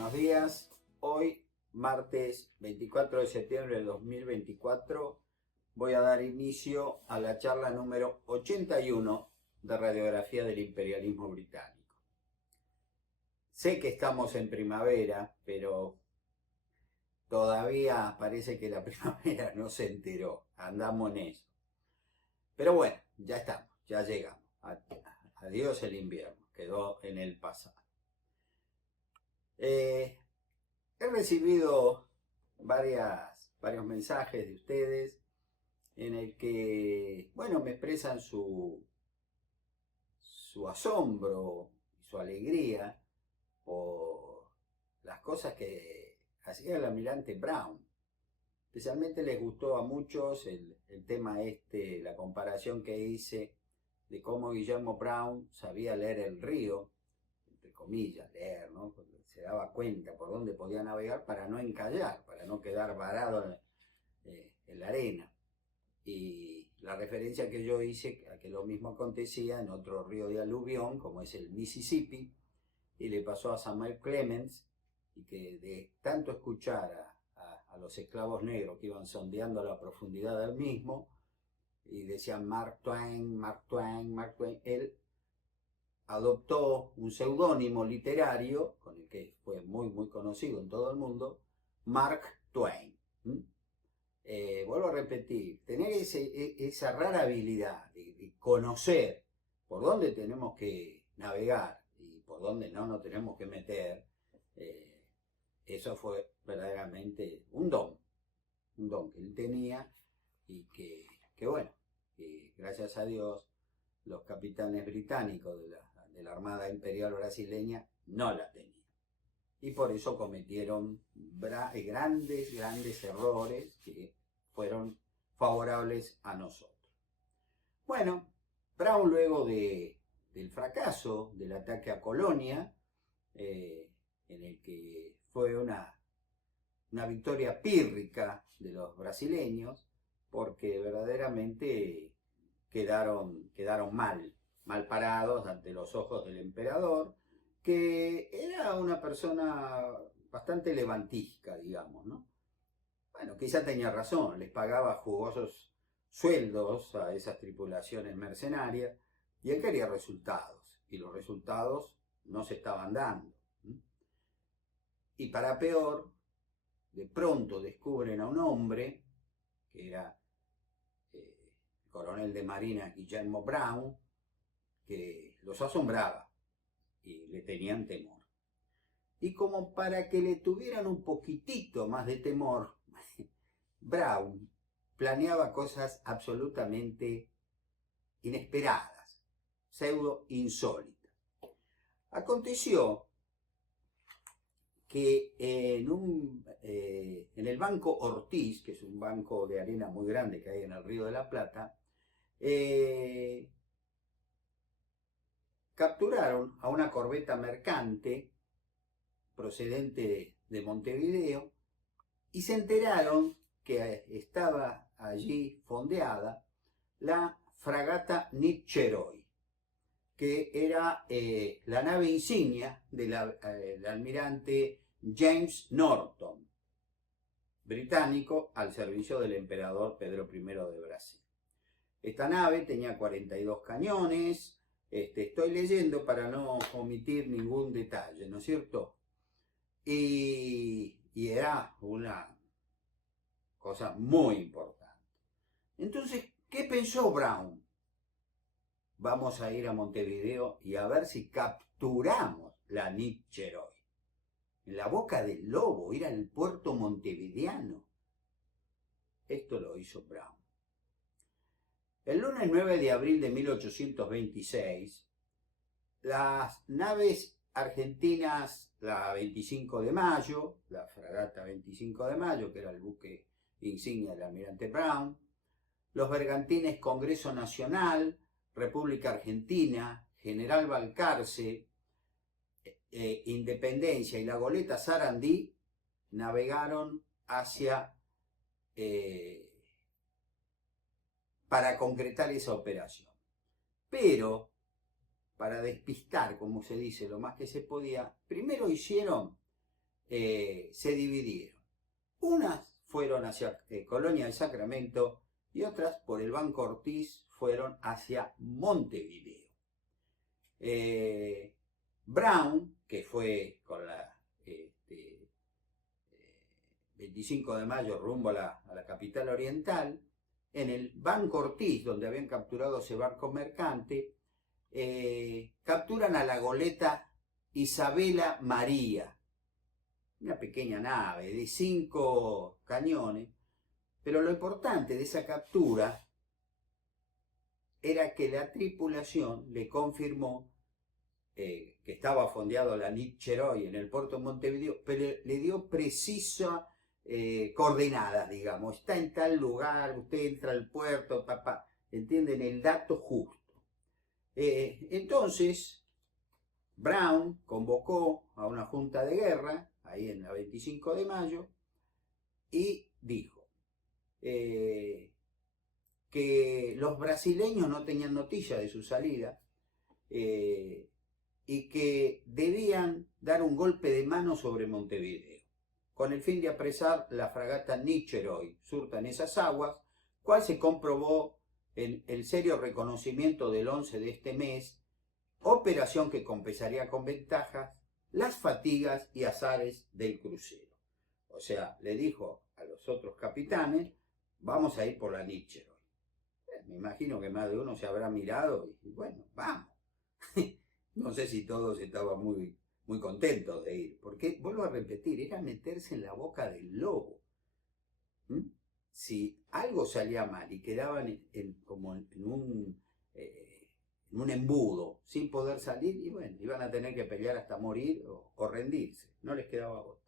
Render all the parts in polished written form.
Buenos días. Hoy, martes 24 de septiembre de 2024, voy a dar inicio a la charla número 81 de Radiografía del Imperialismo Británico. Sé que estamos en primavera, pero todavía parece que la primavera no se enteró. Andamos en eso. Pero bueno, ya estamos, ya llegamos. Adiós el invierno, quedó en el pasado. He recibido varios mensajes de ustedes en el que, bueno, me expresan su asombro y su alegría por las cosas que hacía el almirante Brown. Especialmente les gustó a muchos el tema la comparación que hice de cómo Guillermo Brown sabía leer el río, entre comillas, leer, ¿no? Porque se daba cuenta por dónde podía navegar para no encallar, para no quedar varado en la arena. Y la referencia que yo hice a que lo mismo acontecía en otro río de aluvión, como es el Mississippi, y le pasó a Samuel Clemens, y que de tanto escuchar a los esclavos negros que iban sondeando la profundidad del mismo, y decían Mark Twain, Mark Twain, Mark Twain, él adoptó un seudónimo literario, con el que fue muy conocido en todo el mundo, Mark Twain. Vuelvo a repetir, tener esa rara habilidad de conocer por dónde tenemos que navegar y por dónde no nos tenemos que meter, eso fue verdaderamente un don que él tenía y que bueno, que gracias a Dios los capitanes británicos de la Armada Imperial Brasileña no la tenían. Y por eso cometieron grandes errores que fueron favorables a nosotros. Bueno, Brown luego del fracaso del ataque a Colonia, en el que fue una victoria pírrica de los brasileños, porque verdaderamente quedaron mal parados ante los ojos del emperador, que era una persona bastante levantisca, digamos, ¿no? Bueno, quizá tenía razón, les pagaba jugosos sueldos a esas tripulaciones mercenarias y él quería resultados, y los resultados no se estaban dando. Y para peor, de pronto descubren a un hombre, que era el coronel de marina Guillermo Brown, que los asombraba y le tenían temor. Y como para que le tuvieran un poquitito más de temor, Brown planeaba cosas absolutamente inesperadas, pseudo insólitas. Aconteció que en el Banco Ortiz, que es un banco de arena muy grande que hay en el Río de la Plata, capturaron a una corbeta mercante procedente de Montevideo y se enteraron que estaba allí fondeada la fragata Nitherohy, que era la nave insignia del almirante James Norton, británico al servicio del emperador Pedro I de Brasil. Esta nave tenía 42 cañones, estoy leyendo para no omitir ningún detalle, ¿no es cierto? Y era una cosa muy importante. Entonces, ¿qué pensó Brown? Vamos a ir a Montevideo y a ver si capturamos la Nitherohy. En la boca del lobo, ir al puerto montevideano. Esto lo hizo Brown. El lunes 9 de abril de 1826, las naves argentinas, la 25 de mayo, la fragata 25 de mayo, que era el buque insignia del almirante Brown, los bergantines Congreso Nacional, República Argentina, General Balcarce, Independencia y la goleta Sarandí navegaron hacia para concretar esa operación. Pero, para despistar, como se dice, lo más que se podía, primero hicieron se dividieron. Unas fueron hacia Colonia del Sacramento y otras por el Banco Ortiz fueron hacia Montevideo. Brown, que fue con la 25 de mayo rumbo a la capital oriental, en el Banco Ortiz, donde habían capturado ese barco mercante, capturan a la goleta Isabela María, una pequeña nave de 5 cañones, pero lo importante de esa captura era que la tripulación le confirmó que estaba fondeado la Nítcheroi en el puerto de Montevideo, pero le dio precisas coordenadas, digamos, está en tal lugar, usted entra al puerto, papá, entienden el dato justo. Entonces, Brown convocó a una junta de guerra, ahí en la 25 de mayo, y dijo que los brasileños no tenían noticia de su salida, y que debían dar un golpe de mano sobre Montevideo, con el fin de apresar la fragata Nítcheroi, surta en esas aguas, cual se comprobó en el serio reconocimiento del 11 de este mes, operación que compensaría con ventajas las fatigas y azares del crucero. O sea, le dijo a los otros capitanes, vamos a ir por la Nítcheroi. Me imagino que más de uno se habrá mirado y bueno, vamos. No sé si todos estaban muy contentos de ir, porque, vuelvo a repetir, era meterse en la boca del lobo. Si algo salía mal y quedaban como en un embudo, sin poder salir, y bueno, iban a tener que pelear hasta morir o rendirse, no les quedaba otra.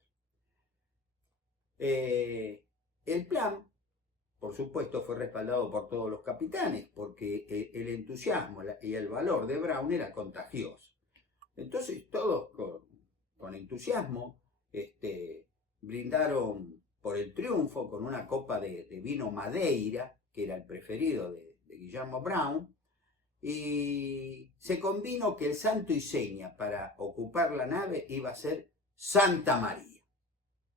El plan, por supuesto, fue respaldado por todos los capitanes, porque el entusiasmo y el valor de Brown era contagioso. Entonces todos con entusiasmo brindaron por el triunfo con una copa de vino Madeira, que era el preferido de Guillermo Brown, y se convino que el santo y seña para ocupar la nave iba a ser Santa María.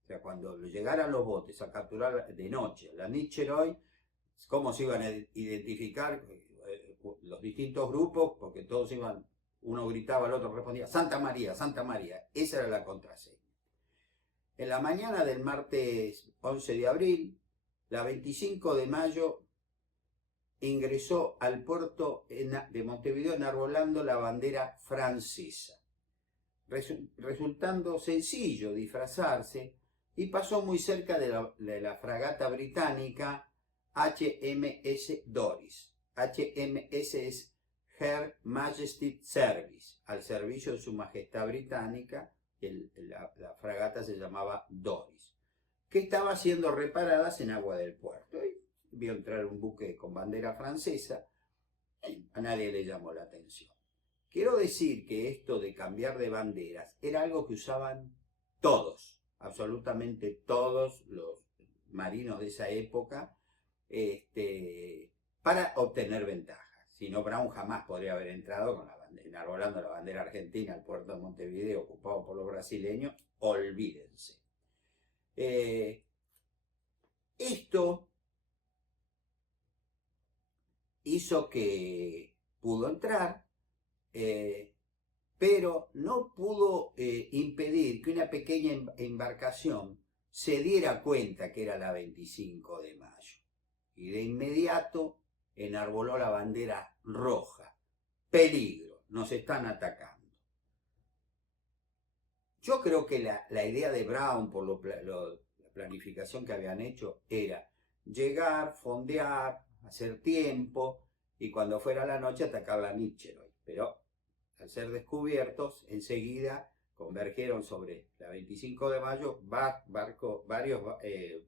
O sea, cuando llegaran los botes a capturar de noche la Nítcheroi, ¿cómo se iban a identificar los distintos grupos? Porque todos iban, uno gritaba, el otro respondía, Santa María, Santa María. Esa era la contraseña. En la mañana del martes 11 de abril, la 25 de mayo, ingresó al puerto de Montevideo enarbolando la bandera francesa, resultando sencillo disfrazarse, y pasó muy cerca de la fragata británica HMS Doris. HMS es Her Majesty's Service, al servicio de su majestad británica. La fragata se llamaba Doris, que estaba siendo reparadas en agua del puerto. Y vio entrar un buque con bandera francesa, a nadie le llamó la atención. Quiero decir que esto de cambiar de banderas era algo que usaban todos, absolutamente todos los marinos de esa época, para obtener ventajas. Si no, Brown jamás podría haber entrado con enarbolando la bandera argentina al puerto de Montevideo ocupado por los brasileños. Olvídense. Esto hizo que pudo entrar, pero no pudo impedir que una pequeña embarcación se diera cuenta que era la 25 de mayo. Y de inmediato enarboló la bandera roja. Peligro, nos están atacando. Yo creo que la idea de Brown, por la planificación que habían hecho, era llegar, fondear, hacer tiempo, y cuando fuera la noche atacar la Nítcheroi. Pero al ser descubiertos, enseguida convergieron sobre la 25 de mayo varios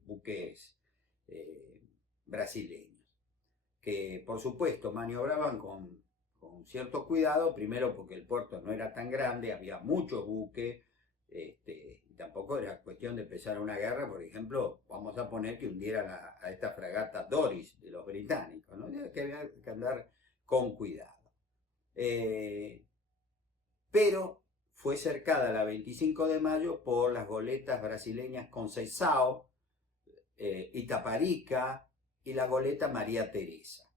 buques brasileños, que por supuesto maniobraban con cierto cuidado, primero porque el puerto no era tan grande, había muchos buques, y tampoco era cuestión de empezar una guerra. Por ejemplo, vamos a poner que hundieran a esta fragata Doris de los británicos, ¿no? Que había que andar con cuidado. Pero fue cercada la 25 de mayo por las goletas brasileñas Conceição, Itaparica y la goleta María Teresa.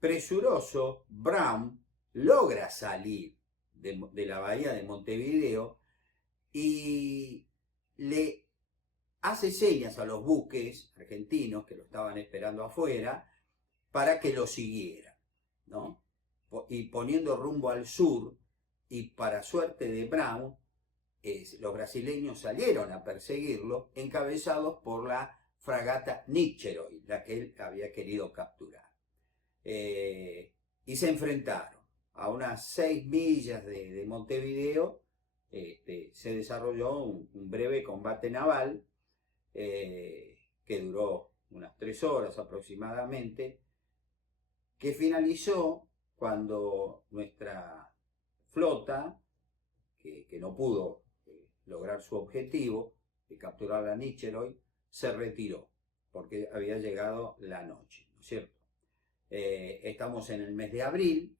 Presuroso, Brown logra salir de la bahía de Montevideo y le hace señas a los buques argentinos que lo estaban esperando afuera para que lo siguieran, ¿no? Y poniendo rumbo al sur, y para suerte de Brown, los brasileños salieron a perseguirlo, encabezados por la fragata Nícheroy, la que él había querido capturar. Y se enfrentaron a unas 6 millas de Montevideo. Se desarrolló un breve combate naval que duró unas 3 horas aproximadamente, que finalizó cuando nuestra flota, que no pudo lograr su objetivo de capturar a Nícheroy, se retiró porque había llegado la noche, ¿no es cierto? Estamos en el mes de abril,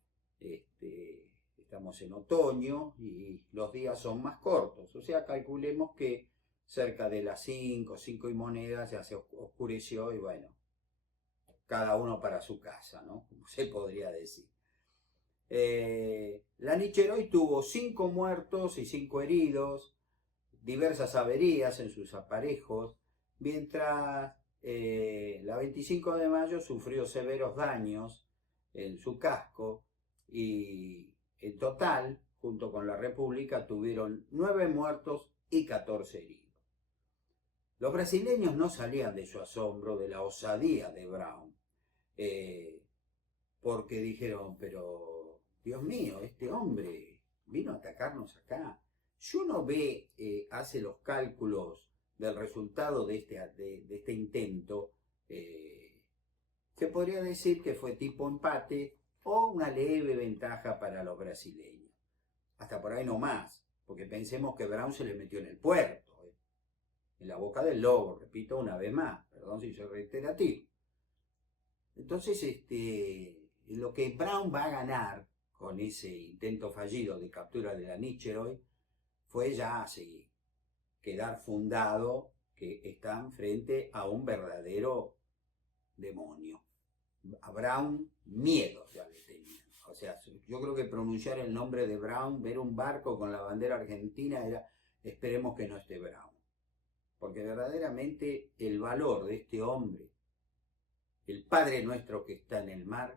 estamos en otoño y los días son más cortos, o sea, calculemos que cerca de las 5 y monedas ya se oscureció y bueno, cada uno para su casa, ¿no? Como se podría decir. La Nícheroy tuvo 5 muertos y 5 heridos, diversas averías en sus aparejos, mientras la 25 de mayo sufrió severos daños en su casco y en total, junto con la República, tuvieron 9 muertos y 14 heridos. Los brasileños no salían de su asombro de la osadía de Brown, porque dijeron, pero Dios mío, este hombre vino a atacarnos acá. Si uno hace los cálculos del resultado de este intento, se podría decir que fue tipo empate o una leve ventaja para los brasileños. Hasta por ahí no más, porque pensemos que Brown se le metió en el puerto, en la boca del lobo, repito una vez más, perdón si soy reiterativo. Entonces, lo que Brown va a ganar con ese intento fallido de captura de la Nícheroy fue ya así, quedar fundado que están frente a un verdadero demonio. A Brown miedo ya le tenían. O sea, yo creo que pronunciar el nombre de Brown, ver un barco con la bandera argentina, era, esperemos que no esté Brown. Porque verdaderamente el valor de este hombre, el Padre Nuestro que está en el mar,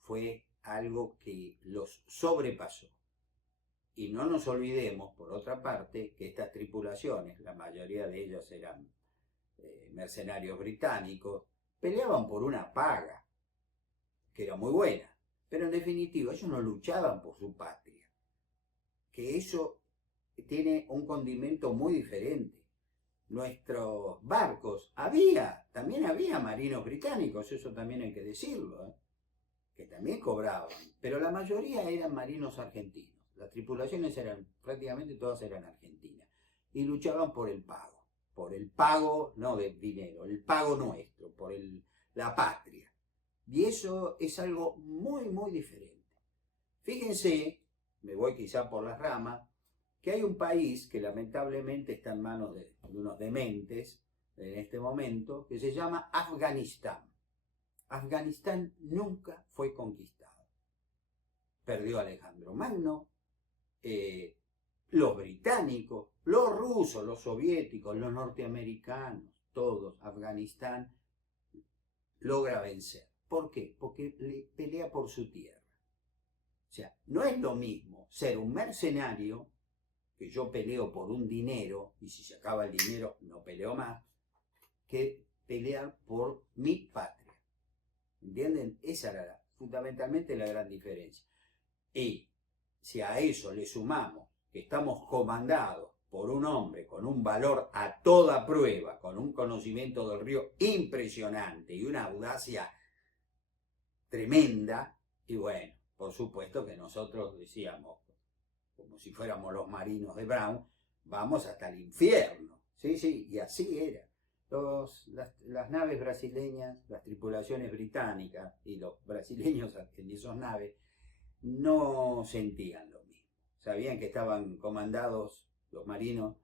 fue algo que los sobrepasó. Y no nos olvidemos, por otra parte, que estas tripulaciones, la mayoría de ellos eran mercenarios británicos, peleaban por una paga, que era muy buena, pero en definitiva ellos no luchaban por su patria, que eso tiene un condimento muy diferente. Nuestros barcos, también había marinos británicos, eso también hay que decirlo, que también cobraban, pero la mayoría eran marinos argentinos. Las tripulaciones prácticamente todas eran argentinas y luchaban por el pago no del dinero, el pago nuestro, por la patria. Y eso es algo muy, muy diferente. Fíjense, me voy quizá por las ramas, que hay un país que lamentablemente está en manos de unos dementes en este momento, que se llama Afganistán. Afganistán nunca fue conquistado. Perdió Alejandro Magno, los británicos, los rusos, los soviéticos, los norteamericanos, todos, Afganistán logra vencer. ¿Por qué? Porque pelea por su tierra. O sea, no es lo mismo ser un mercenario, que yo peleo por un dinero, y si se acaba el dinero no peleo más, que pelear por mi patria. ¿Entienden? Esa era fundamentalmente la gran diferencia. Y si a eso le sumamos que estamos comandados por un hombre con un valor a toda prueba, con un conocimiento del río impresionante y una audacia tremenda, y bueno, por supuesto que nosotros decíamos, como si fuéramos los marinos de Brown, vamos hasta el infierno. Sí, y así era. Las naves brasileñas, las tripulaciones británicas y los brasileños en esas naves no sentían lo mismo. sabían que estaban comandados los marinos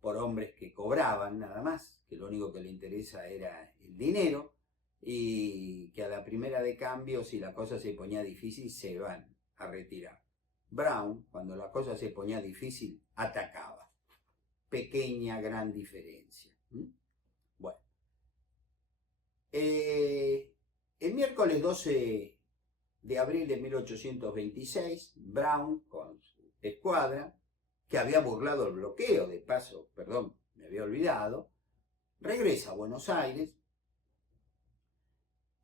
por hombres que cobraban nada más, que lo único que les interesa era el dinero, y que a la primera de cambio, si la cosa se ponía difícil, se van a retirar. Brown, cuando la cosa se ponía difícil, atacaba. Pequeña, gran diferencia. Bueno. El miércoles 12 de abril de 1826, Brown, con su escuadra, que había burlado el bloqueo, de paso, perdón, me había olvidado, regresa a Buenos Aires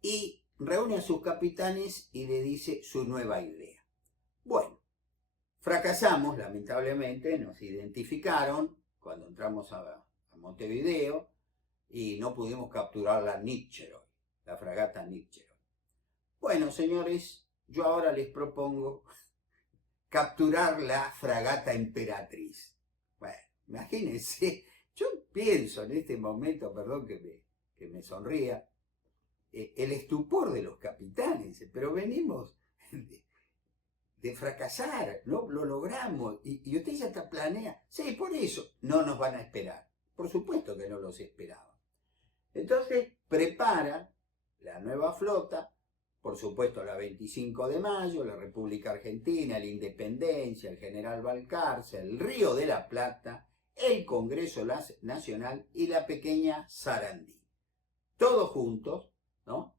y reúne a sus capitanes y le dice su nueva idea. Bueno, fracasamos, lamentablemente, nos identificaron cuando entramos a Montevideo y no pudimos capturar la Nítscheroy, la fragata Nítscheroy. Bueno, señores, yo ahora les propongo capturar la fragata Emperatriz. Bueno, imagínense, yo pienso en este momento, perdón que me sonría, el estupor de los capitanes, pero venimos de fracasar, ¿no? Lo logramos, y usted ya está planea, sí, por eso no nos van a esperar, por supuesto que no los esperaban. Entonces prepara la nueva flota, por supuesto la 25 de mayo, la República Argentina, la Independencia, el General Balcarce, el Río de la Plata, el Congreso Nacional y la pequeña Sarandí. Todos juntos, ¿no?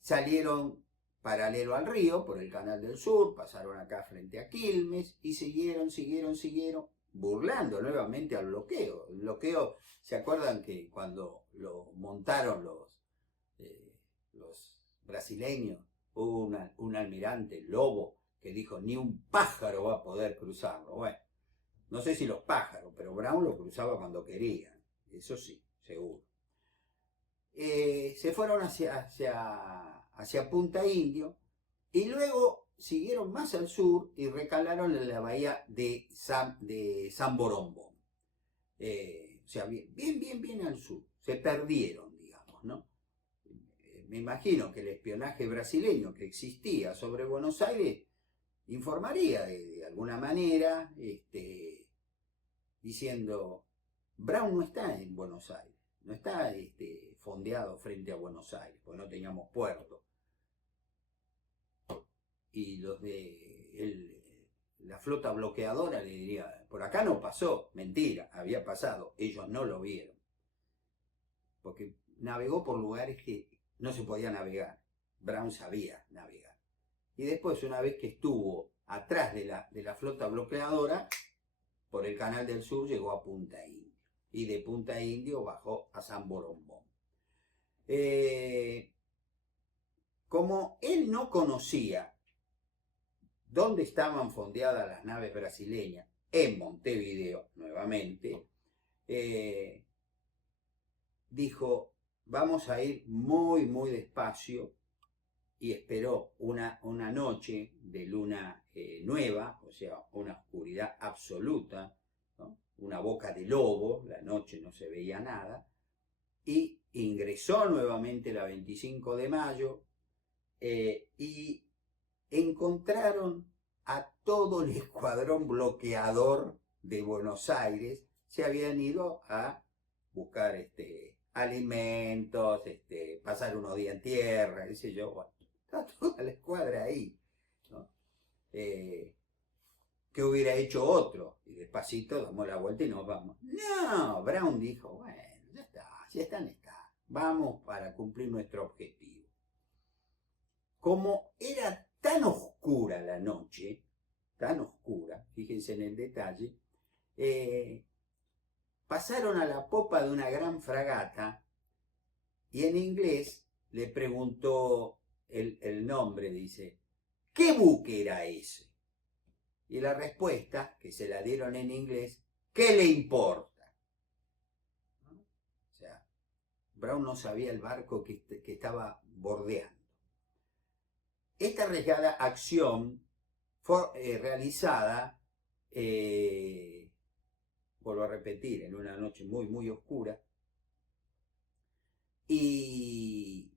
Salieron paralelo al río por el Canal del Sur, pasaron acá frente a Quilmes y siguieron, burlando nuevamente al bloqueo. El bloqueo, ¿se acuerdan que cuando lo montaron los brasileños, hubo un almirante, Lobo, que dijo, ni un pájaro va a poder cruzarlo? Bueno, no sé si los pájaros, pero Brown lo cruzaba cuando querían, eso sí, seguro. Se fueron hacia Punta Indio y luego siguieron más al sur y recalaron en la bahía de San Borondón. O sea, bien al sur. Se perdieron, digamos, ¿no? Me imagino que el espionaje brasileño que existía sobre Buenos Aires informaría de alguna manera, diciendo, Brown no está en Buenos Aires. No está fondeado frente a Buenos Aires, porque no teníamos puerto. Y los de la flota bloqueadora le diría, por acá no pasó. Mentira, había pasado, ellos no lo vieron. Porque navegó por lugares que no se podía navegar. Brown sabía navegar. Y después, una vez que estuvo atrás de la flota bloqueadora, por el Canal del Sur llegó a Punta Indio. Y de Punta Indio bajó a San Borondón. Como él no conocía dónde estaban fondeadas las naves brasileñas, en Montevideo nuevamente, dijo, vamos a ir muy despacio, y esperó una noche de luna nueva, o sea, una oscuridad absoluta, ¿no? Una boca de lobo, la noche no se veía nada, y ingresó nuevamente la 25 de mayo y encontraron a todo el escuadrón bloqueador de Buenos Aires. Se habían ido a buscar alimentos, pasar unos días en tierra, qué sé yo. Bueno, está toda la escuadra ahí, ¿no? ¿Qué hubiera hecho otro? Y despacito damos la vuelta y nos vamos. No, Brown dijo, bueno, ya está, si están, vamos para cumplir nuestro objetivo. Como era tan oscura la noche, tan oscura, fíjense en el detalle, pasaron a la popa de una gran fragata y en inglés le preguntó el nombre, dice, ¿qué buque era ese? Y la respuesta, que se la dieron en inglés, ¿qué le importa? ¿No? O sea, Brown no sabía el barco que estaba bordeando. Esta arriesgada acción fue realizada, vuelvo a repetir, en una noche muy oscura, y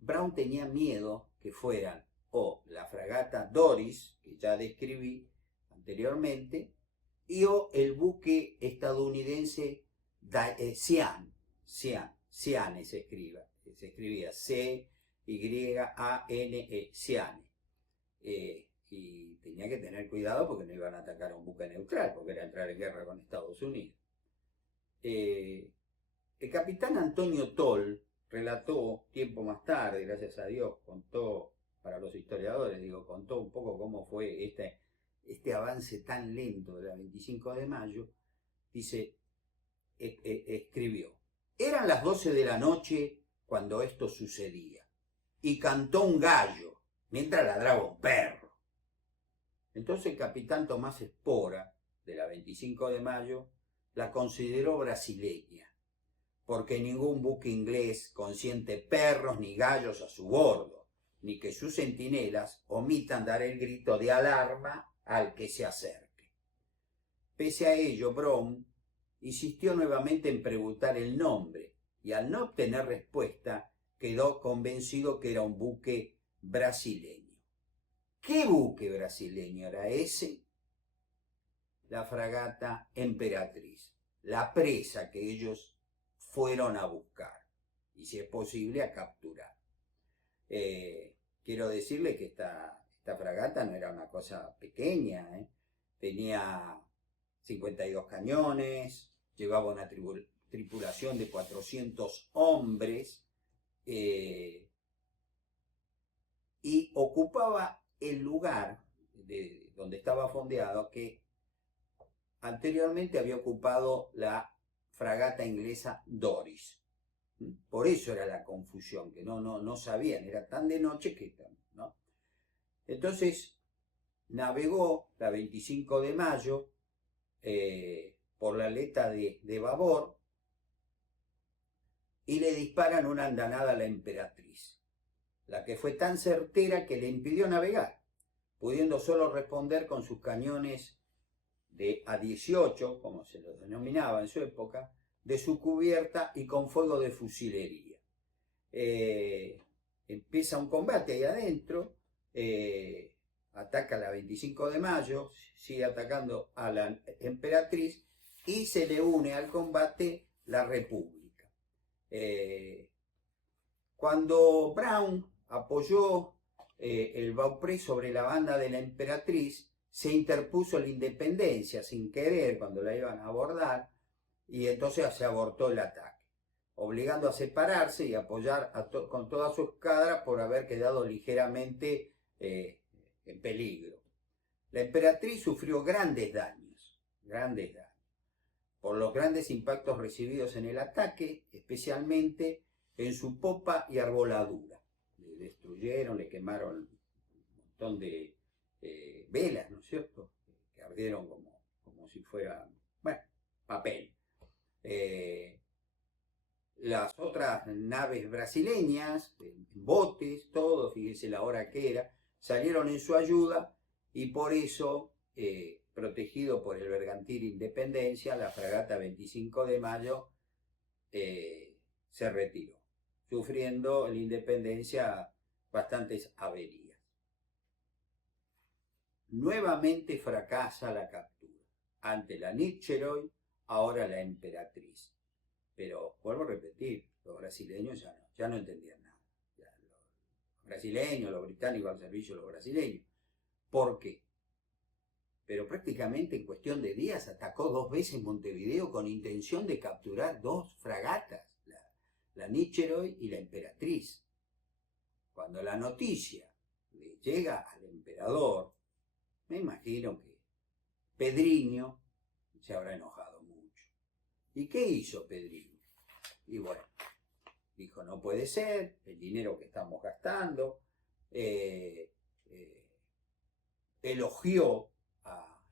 Brown tenía miedo que fueran o la fragata Doris, que ya describí anteriormente, y o el buque estadounidense Ciane se escribía C-Y-A-N-E, Ciane. Y tenía que tener cuidado porque no iban a atacar a un buque neutral, porque era entrar en guerra con Estados Unidos. El capitán Antonio Toll relató tiempo más tarde, gracias a Dios, contó, para los historiadores, contó un poco cómo fue este avance tan lento de la 25 de mayo. Dice, escribió: eran las 12 de la noche cuando esto sucedía, y cantó un gallo mientras ladraba un perro. Entonces el capitán Tomás Espora, de la 25 de mayo, la consideró brasileña, porque ningún buque inglés consiente perros ni gallos a su bordo, ni que sus centinelas omitan dar el grito de alarma al que se acerque. Pese a ello, Brown insistió nuevamente en preguntar el nombre, y al no obtener respuesta, quedó convencido que era un buque brasileño. ¿Qué buque brasileño era ese? La fragata Emperatriz, la presa que ellos fueron a buscar y, si es posible, a capturar. Quiero decirle que esta fragata no era una cosa pequeña, tenía 52 cañones, llevaba una tripulación de 400 hombres y ocupaba el lugar donde estaba fondeado que anteriormente había ocupado la fragata inglesa Doris. Por eso era la confusión, que no sabían, era tan de noche que ¿no? Entonces navegó la 25 de mayo por la aleta de babor y le disparan una andanada a la Emperatriz, la que fue tan certera que le impidió navegar, pudiendo solo responder con sus cañones de A-18, como se los denominaba en su época, de su cubierta y con fuego de fusilería. Empieza un combate ahí adentro, ataca la 25 de mayo, sigue atacando a la Emperatriz y se le une al combate la República. Cuando Brown apoyó el baupré sobre la banda de la Emperatriz, se interpuso la Independencia sin querer cuando la iban a abordar, y entonces se abortó el ataque, obligando a separarse y apoyar con toda su escuadra por haber quedado ligeramente en peligro. La Emperatriz sufrió grandes daños, por los grandes impactos recibidos en el ataque, especialmente en su popa y arboladura. Le destruyeron, le quemaron un montón de velas, ¿no es cierto?, que ardieron como si fueran, papel. Las otras naves brasileñas, botes, todo, fíjese la hora que era, salieron en su ayuda, y por eso, protegido por el bergantín Independencia, la fragata 25 de mayo se retiró, sufriendo en la Independencia bastantes averías. Nuevamente fracasa la captura, ante la Nítscheroy, ahora la Emperatriz. Pero vuelvo a repetir, los brasileños ya no entendían nada. Los brasileños, los británicos al servicio de los brasileños. ¿Por qué? Pero prácticamente en cuestión de días atacó 2 veces Montevideo con intención de capturar 2 fragatas, la Nítscheroy y la Emperatriz. Cuando la noticia le llega al emperador, me imagino que Pedriño se habrá enojado mucho. ¿Y qué hizo Pedriño? Y bueno, dijo: no puede ser, el dinero que estamos gastando. Elogió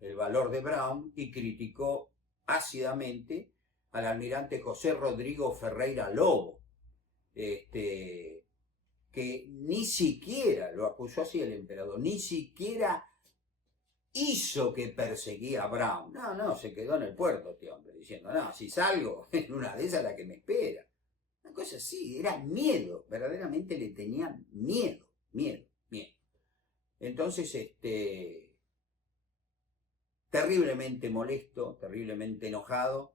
el valor de Brown y criticó ácidamente al almirante José Rodrigo Ferreira Lobo, que ni siquiera, lo acusó así el emperador, ni siquiera hizo que perseguía a Brown. No, se quedó en el puerto este hombre, diciendo: no, si salgo, en una de esas la que me espera. Una cosa así, era miedo, verdaderamente le tenían miedo. Entonces, terriblemente molesto, terriblemente enojado,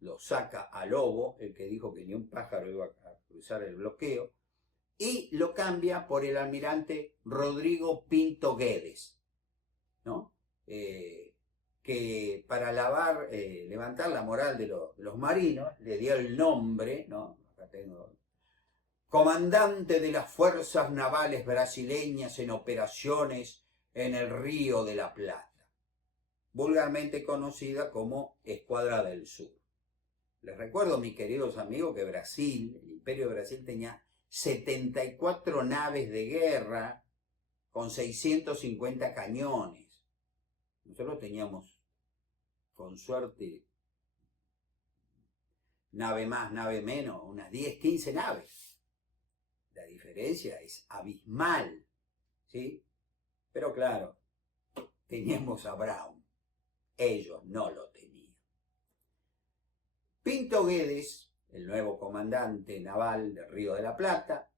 lo saca a Lobo, el que dijo que ni un pájaro iba a cruzar el bloqueo, y lo cambia por el almirante Rodrigo Pinto Guedes, ¿no? Que para levantar la moral de los marinos, le dio el nombre, ¿no? Acá tengo, comandante de las fuerzas navales brasileñas en operaciones en el Río de la Plata, vulgarmente conocida como Escuadra del Sur. Les recuerdo, mis queridos amigos, que Brasil, el Imperio de Brasil, tenía 74 naves de guerra con 650 cañones. Nosotros teníamos, con suerte, nave más, nave menos, unas 10, 15 naves. La diferencia es abismal, ¿sí? Pero claro, teníamos a Brown. Ellos no lo tenían. Pinto Guedes, el nuevo comandante naval del Río de la Plata,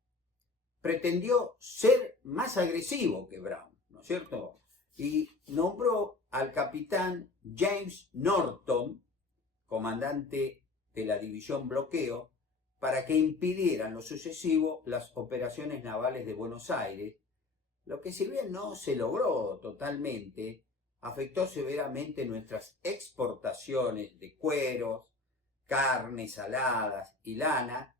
pretendió ser más agresivo que Brown, ¿no es cierto? Y nombró al capitán James Norton, comandante de la división Bloqueo, para que impidieran lo sucesivo las operaciones navales de Buenos Aires, lo que, si bien no se logró totalmente, afectó severamente nuestras exportaciones de cueros, carnes saladas y lana,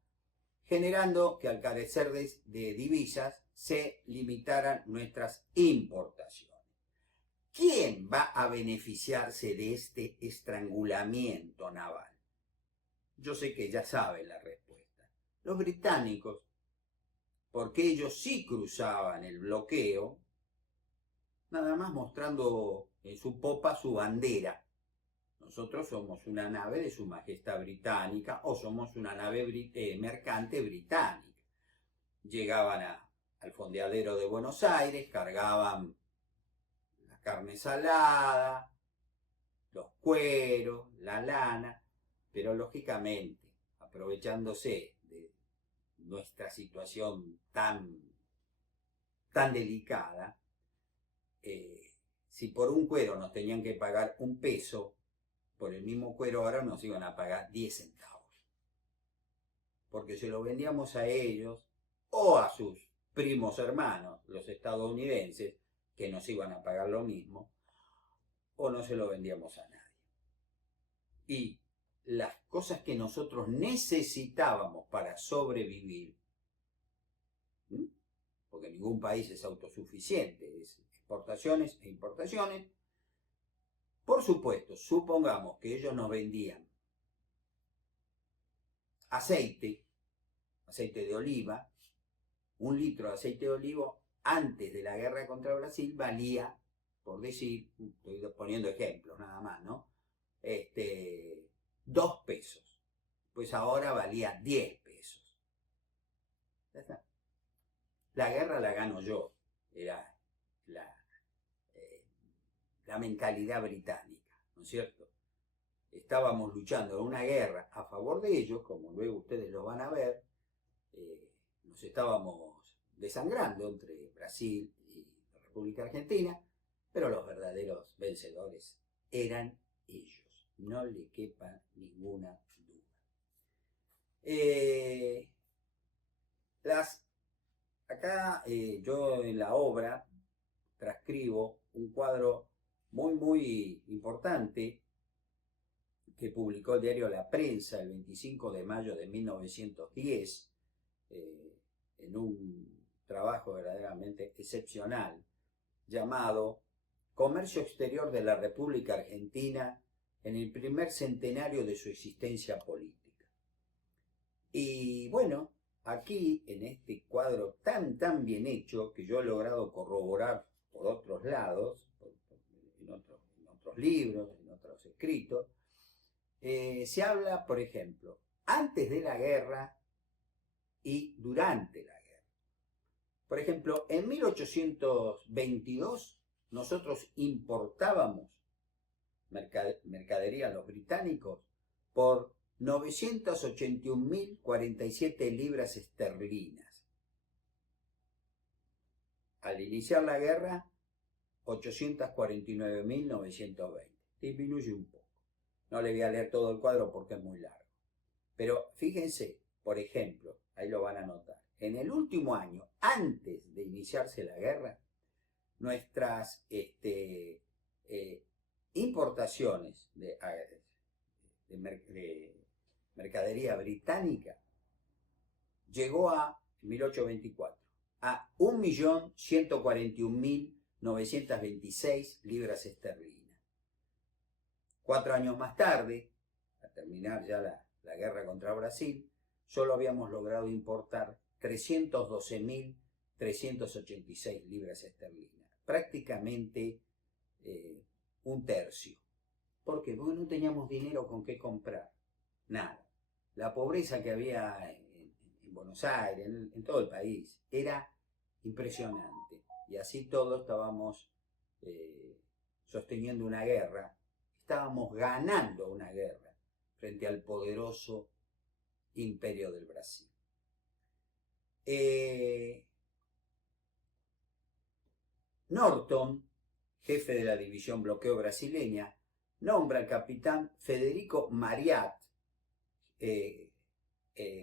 generando que al carecer de divisas se limitaran nuestras importaciones. ¿Quién va a beneficiarse de este estrangulamiento naval? Yo sé que ya saben la respuesta. Los británicos, porque ellos sí cruzaban el bloqueo, nada más mostrando en su popa su bandera. Nosotros somos una nave de Su Majestad Británica o somos una nave mercante británica. Llegaban al fondeadero de Buenos Aires, cargaban la carne salada, los cueros, la lana, pero lógicamente, aprovechándose de nuestra situación tan delicada, si por un cuero nos tenían que pagar un peso, por el mismo cuero ahora nos iban a pagar 10 centavos. Porque se lo vendíamos a ellos o a sus primos hermanos, los estadounidenses, que nos iban a pagar lo mismo, o no se lo vendíamos a nadie. Y las cosas que nosotros necesitábamos para sobrevivir, porque ningún país es autosuficiente, es exportaciones e importaciones. Por supuesto, supongamos que ellos nos vendían aceite de oliva, 1 litro de aceite de oliva antes de la guerra contra Brasil valía, por decir, estoy poniendo ejemplos nada más, ¿no? 2 pesos. Pues ahora valía 10 pesos. Ya está. La guerra la gano yo, era la mentalidad británica, ¿no es cierto? Estábamos luchando en una guerra a favor de ellos, como luego ustedes lo van a ver, nos estábamos desangrando entre Brasil y la República Argentina, pero los verdaderos vencedores eran ellos, no le quepa ninguna duda. Acá yo en la obra transcribo un cuadro muy importante que publicó el diario La Prensa el 25 de mayo de 1910, en un trabajo verdaderamente excepcional, llamado Comercio Exterior de la República Argentina en el primer centenario de su existencia política. Y bueno, aquí en este cuadro tan bien hecho, que yo he logrado corroborar por otros lados, en otros libros, en otros escritos, se habla, por ejemplo, antes de la guerra y durante la guerra. Por ejemplo, en 1822 nosotros importábamos mercadería a los británicos por 981.047 libras esterlinas. al iniciar la guerra, 849.920. Disminuye un poco. No le voy a leer todo el cuadro porque es muy largo. Pero fíjense, por ejemplo, ahí lo van a notar, en el último año, antes de iniciarse la guerra, nuestras importaciones de mercadería británica llegó a 1824 a 1.141.926 libras esterlinas. 4 años más tarde, al terminar ya la guerra contra Brasil, solo habíamos logrado importar 312.386 libras esterlinas, prácticamente un tercio. ¿Por qué? Porque no teníamos dinero con qué comprar, nada. La pobreza que había en Buenos Aires, en todo el país, era impresionante. Y así todos estábamos sosteniendo una guerra, estábamos ganando una guerra frente al poderoso imperio del Brasil. Norton, jefe de la división bloqueo brasileña, nombra al capitán Federico Mariat,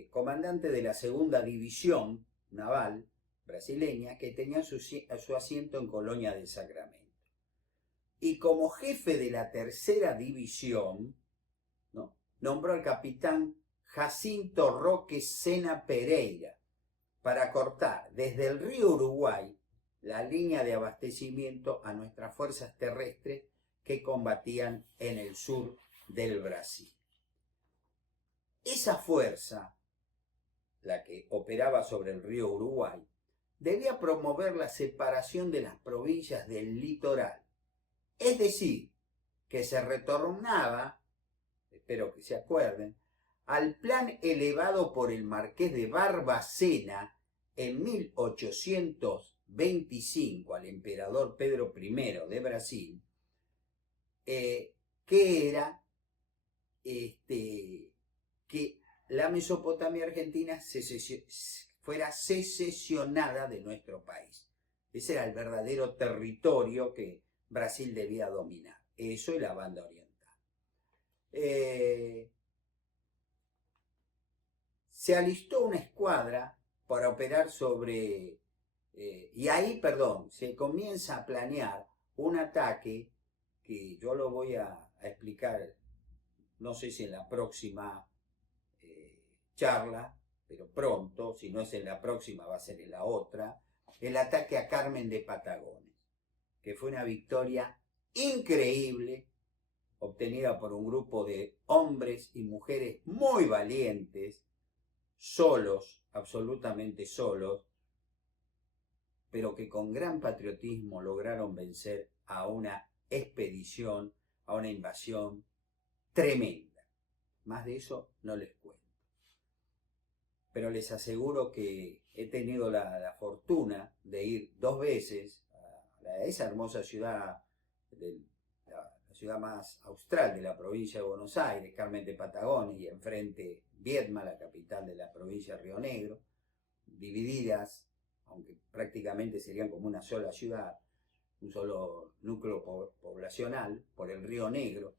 comandante de la segunda división naval brasileña, que tenía su asiento en Colonia del Sacramento. Y como jefe de la tercera división, ¿no?, nombró al capitán Jacinto Roque Sena Pereira para cortar desde el río Uruguay la línea de abastecimiento a nuestras fuerzas terrestres que combatían en el sur del Brasil. Esa fuerza, la que operaba sobre el río Uruguay, debía promover la separación de las provincias del litoral. Es decir, que se retornaba, espero que se acuerden, al plan elevado por el marqués de Barbacena en 1825 al emperador Pedro I de Brasil, que era que la Mesopotamia argentina fuera secesionada de nuestro país. Ese era el verdadero territorio que Brasil debía dominar, eso y la banda oriental. Se alistó una escuadra para operar sobre, y ahí, se comienza a planear un ataque que yo lo voy a explicar, no sé si en la próxima charla, pero pronto, si no es en la próxima va a ser en la otra, el ataque a Carmen de Patagones, que fue una victoria increíble, obtenida por un grupo de hombres y mujeres muy valientes, solos, absolutamente solos, pero que con gran patriotismo lograron vencer a una expedición, a una invasión tremenda. Más de eso no les cuento. Pero les aseguro que he tenido la fortuna de ir 2 veces a esa hermosa ciudad, la ciudad más austral de la provincia de Buenos Aires, Carmen de Patagones, y enfrente Viedma, la capital de la provincia de Río Negro, divididas, aunque prácticamente serían como una sola ciudad, un solo núcleo poblacional por el Río Negro.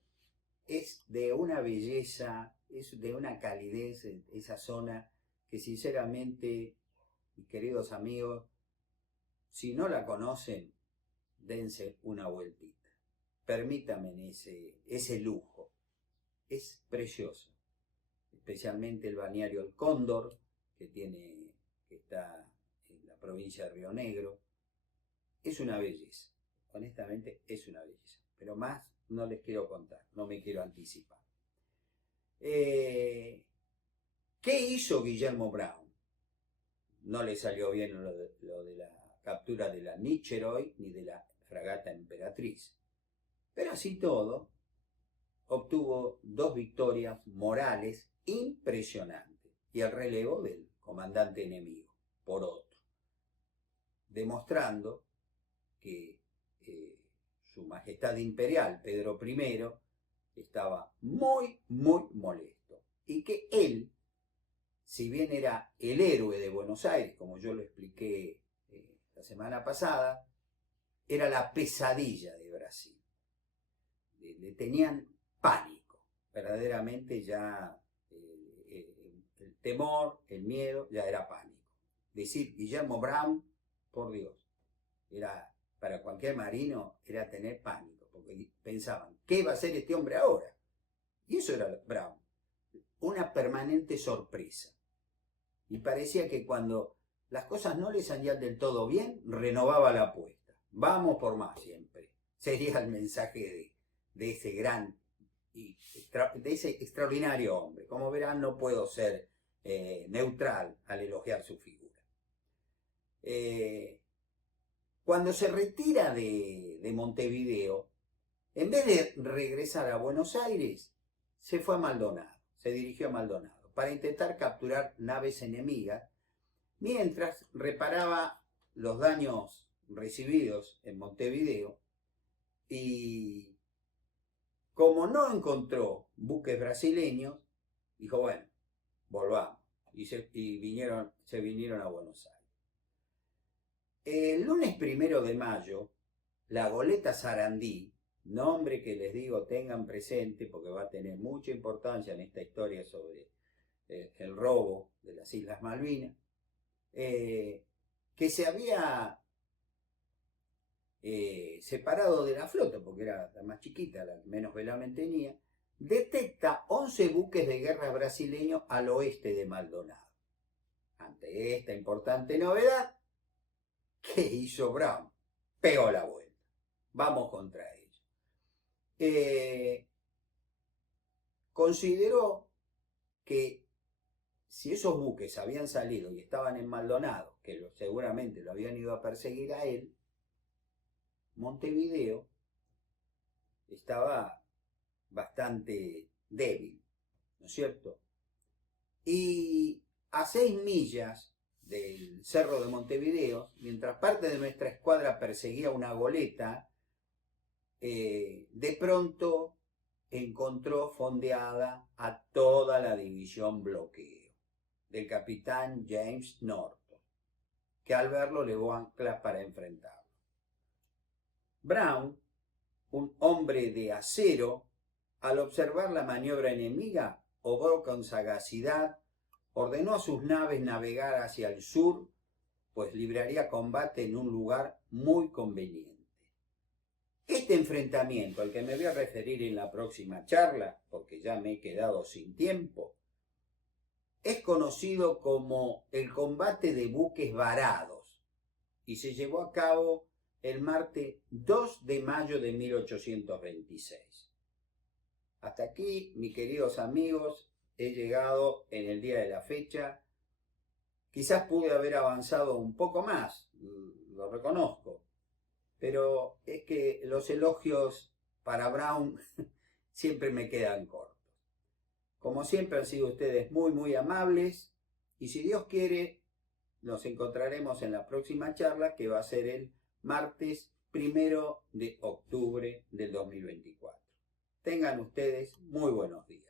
Es de una belleza, es de una calidez esa zona que sinceramente, mis queridos amigos, si no la conocen, dense una vueltita. Permítanme ese lujo. Es precioso. Especialmente el balneario El Cóndor, que está en la provincia de Río Negro. Es una belleza. Honestamente, es una belleza. Pero más no les quiero contar, no me quiero anticipar. ¿Qué hizo Guillermo Brown? No le salió bien lo de la captura de la Nicheroy ni de la fragata Emperatriz. Pero así todo, obtuvo 2 victorias morales impresionantes y el relevo del comandante enemigo por otro, demostrando que su majestad imperial Pedro I estaba muy, muy molesto y que él, si bien era el héroe de Buenos Aires, como yo lo expliqué la semana pasada, era la pesadilla de Brasil. Le tenían pánico, verdaderamente ya el temor, el miedo, ya era pánico. Decir Guillermo Brown, por Dios, era para cualquier marino era tener pánico, porque pensaban, ¿qué va a hacer este hombre ahora? Y eso era Brown, una permanente sorpresa. Y parecía que cuando las cosas no le salían del todo bien, renovaba la apuesta. Vamos por más siempre. Sería el mensaje de ese gran y de ese extraordinario hombre. Como verán, no puedo ser neutral al elogiar su figura. Cuando se retira de Montevideo, en vez de regresar a Buenos Aires, se fue a Maldonado, se dirigió a Maldonado para intentar capturar naves enemigas, mientras reparaba los daños recibidos en Montevideo. Y como no encontró buques brasileños, dijo, bueno, volvamos. Y se vinieron a Buenos Aires. El lunes 1 de mayo, la goleta Sarandí, nombre que les digo tengan presente porque va a tener mucha importancia en esta historia sobre el robo de las Islas Malvinas, que se había separado de la flota, porque era la más chiquita, la que menos velamen tenía, detecta 11 buques de guerra brasileños al oeste de Maldonado. Ante esta importante novedad, ¿qué hizo Brown? Pegó la vuelta. Vamos contra ellos. Consideró que si esos buques habían salido y estaban en Maldonado, que seguramente lo habían ido a perseguir a él, Montevideo estaba bastante débil, ¿no es cierto? Y a 6 millas del cerro de Montevideo, mientras parte de nuestra escuadra perseguía una goleta, de pronto encontró fondeada a toda la división bloqueo del capitán James Norton, que al verlo levó anclas para enfrentarlo. Brown, un hombre de acero, al observar la maniobra enemiga, obró con sagacidad, ordenó a sus naves navegar hacia el sur, pues libraría combate en un lugar muy conveniente. Este enfrentamiento, al que me voy a referir en la próxima charla, porque ya me he quedado sin tiempo, es conocido como el combate de buques varados y se llevó a cabo el martes 2 de mayo de 1826. Hasta aquí, mis queridos amigos, he llegado en el día de la fecha. Quizás pude haber avanzado un poco más, lo reconozco, pero es que los elogios para Brown siempre me quedan cortos. Como siempre han sido ustedes muy, muy amables, y si Dios quiere, nos encontraremos en la próxima charla, que va a ser el martes 1 de octubre del 2024. Tengan ustedes muy buenos días.